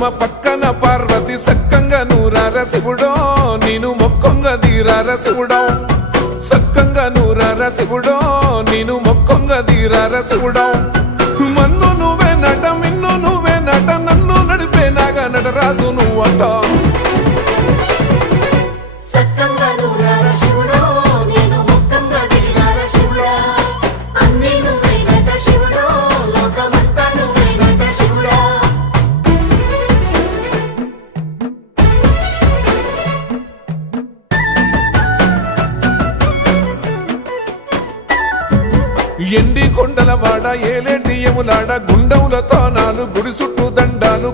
పద్మ పక్కన పార్వతి సక్కంగా నూరార శివుడో నేను మొక్కొంగ దీరార శివుడో సక్కంగా నూరార శివుడో నేను మొక్కొంగ దీరార శివుడో మన్ను నువ్వే నట మిన్ను నువ్వే నట నన్ను నడిపే నాగా నటరాజు నువ్వట ఎండి కొండల వాడ ఏలేటి యములాడ గుండములతో నాలు గుడి చుట్టూ దండాలు